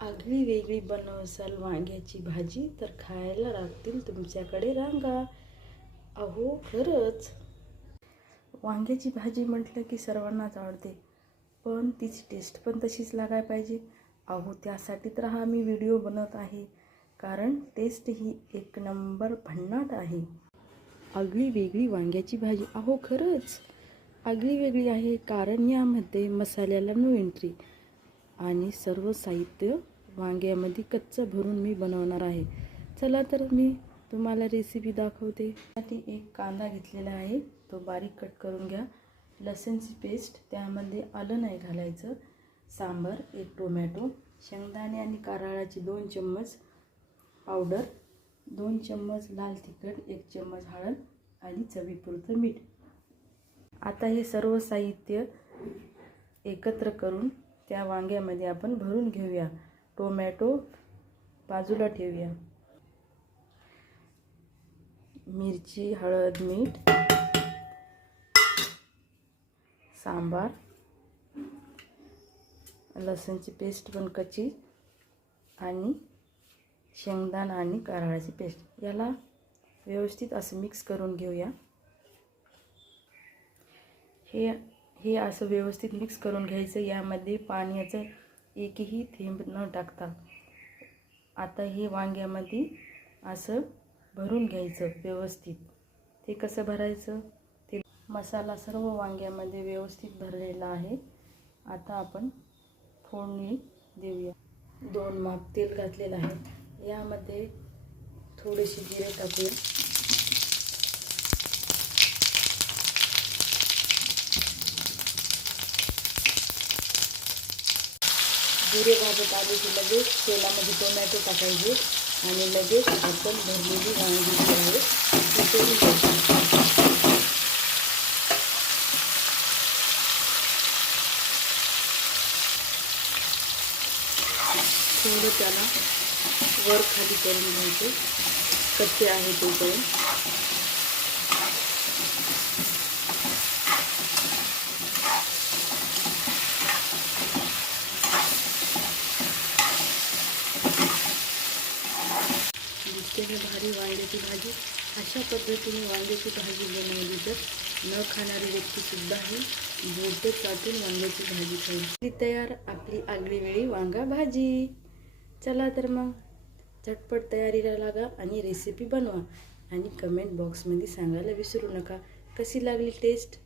आगळी वेगळी बनवसाल वांग्याची भाजी तर खायला लागतील तुमच्याकडे रांगा. अहो खरंच, वांग्याची भाजी म्हटलं की सर्वांनाच आवडते, पण तिची टेस्ट पण तशीच लागायला पाहिजे. अहो त्यासाठी तर हा मी व्हिडिओ बनवत आहे, कारण टेस्ट ही एक नंबर भन्नाट आहे. आगळी वेगळी वांग्याची भाजी. अहो खरंच आगळी वेगळी आहे, कारण यामध्ये मसाल्याला नो एंट्री आणि सर्व साहित्य वांग्यामध्ये कच्चं भरून मी बनवणार आहे. चला तर मी तुम्हाला रेसिपी दाखवते. त्यासाठी एक कांदा घेतलेला आहे, तो बारीक कट करून घ्या. लसूणची पेस्ट, त्यामध्ये आलं नाही घालायचं. सांबार, एक टोमॅटो, शेंगदाणे आणि कारळाची 2 चम्मच पावडर, 2 चम्मच लाल तिखट, 1 चम्मच हळद आणि चवीपुरतं मीठ. आता हे सर्व साहित्य एकत्र करून त्या वांग्यामध्ये आपण भरून घेऊया. टोमॅटो बाजूला ठेवूया. मिरची, हळद, मीठ, सांबार, लसूणची पेस्ट पण कच्ची आणि शेंगदाणा आणि कारळाची पेस्ट, याला व्यवस्थित असं मिक्स करून घेऊया. हे असं व्यवस्थित मिक्स करून घ्यायचं. यामध्ये पाण्याचं एकही थेंब न टाकता आता हे वांग्यामध्ये असं भरून घ्यायचं व्यवस्थित. ते कसं भरायचं, ते मसाला सर्व वांग्यामध्ये व्यवस्थित भरलेला आहे. आता आपण फोडणी देऊया. 2 माप तेल घातलेलं आहे. यामध्ये थोडेसे जिरे टाकूया. जिरे भाजत आले की लगेच तेलामध्ये टोमॅटो टाकायचे आणि लगेच आपण भरलेली वांगी जी आहे ती करून घ्यायची. थोडं त्याला वर खाली करून घ्यायचे, कच्चे आहे तोपर्यंत. दिसते भारी वांग्याची भाजी. अशा पद्धतीने वांग्याची भाजी बनवली तर न खाणारी व्यक्तीसुद्धा ही बोटे चाटून वांग्याची भाजी खाईल. तयार आपली आगळी वेगळी वांगा भाजी. चला तर मग झटपट तयारीला लागा आणि रेसिपी बनवा आणि कमेंट बॉक्समध्ये सांगायला विसरू नका कशी लागली टेस्ट.